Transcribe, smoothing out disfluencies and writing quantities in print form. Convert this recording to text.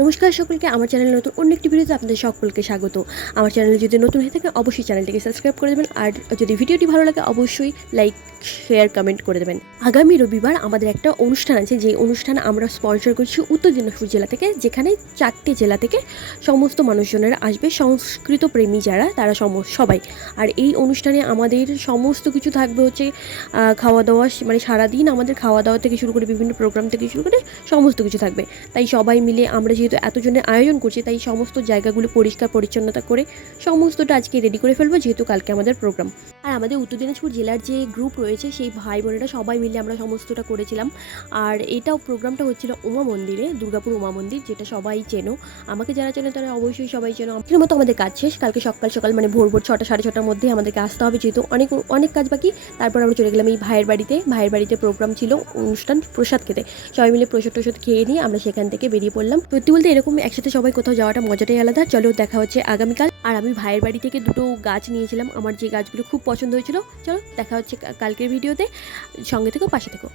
নমস্কার সকলকে, আমার চ্যানেলে নতুন অন্য একটি ভিডিওতে আপনাদের সকলকে স্বাগত। আমার চ্যানেলে যদি নতুন হয়ে থাকে অবশ্যই চ্যানেলটিকে সাবস্ক্রাইব করে দেবেন, আর যদি ভিডিওটি ভালো লাগে অবশ্যই লাইক, শেয়ার, কমেন্ট করে দেবেন। আগামী রবিবার আমাদের একটা অনুষ্ঠান আছে, যে অনুষ্ঠান আমরা স্পন্সর করছি উত্তর দিনাজপুর জেলা থেকে, যেখানে 4টে জেলা থেকে সমস্ত মানুষজনেরা আসবে, সংস্কৃত প্রেমী যারা তারা সবাই। আর এই অনুষ্ঠানে আমাদের সমস্ত কিছু থাকবে হচ্ছে খাওয়া দাওয়া, মানে সারাদিন আমাদের খাওয়া দাওয়া থেকে শুরু করে বিভিন্ন প্রোগ্রাম থেকে শুরু করে সমস্ত কিছু থাকবে। তাই সবাই মিলে আমরা যেহেতু এতজনের আয়োজন করছি, তাই সমস্ত জায়গাগুলো পরিষ্কার পরিচ্ছন্নতা করে সমস্তটা আজকে রেডি করে ফেলবো, যেহেতু কালকে আমাদের প্রোগ্রাম। আর আমাদের উত্তর দিনাজপুর জেলার যে গ্রুপ রয়েছে সেই ভাই বোনেরা সবাই মিলে আমরা সমস্তটা করেছিলাম। আর এটাও প্রোগ্রামটা হচ্ছিল উমা মন্দিরে, দুর্গাপুর উমা মন্দির, যেটা সবাই চেনো। আমাকে যারা চেনো তারা অবশ্যই সবাই চেনো। আমাদের মতো আমাদের কাজ শেষ, কালকে সকাল সকাল মানে ভোর 6টা 6:30টার মধ্যে আমাদেরকে আসতে হবে, যেহেতু অনেক অনেক কাজ বাকি। তারপর আমরা চলে গেলাম এই ভাইয়ের বাড়িতে প্রোগ্রাম ছিল, অনুষ্ঠান, প্রসাদ খেতে। সবাই মিলে প্রসাদ খেয়ে নিয়ে আমরা সেখান থেকে বেরিয়ে পড়লাম। সত্যি বলতে এরকম একসাথে সবাই কোথাও যাওয়াটা মজাটাই আলাদা। চলো দেখা হচ্ছে আগামীকাল। আর আমি ভাইয়ের বাড়ি থেকে 2টো গাছ নিয়েছিলাম, আমার যে গাছগুলো খুব পছন্দ হয়েছিল। চলো দেখা হচ্ছে কালকের ভিডিওতে, সঙ্গে থেকো, পাশে থেকো।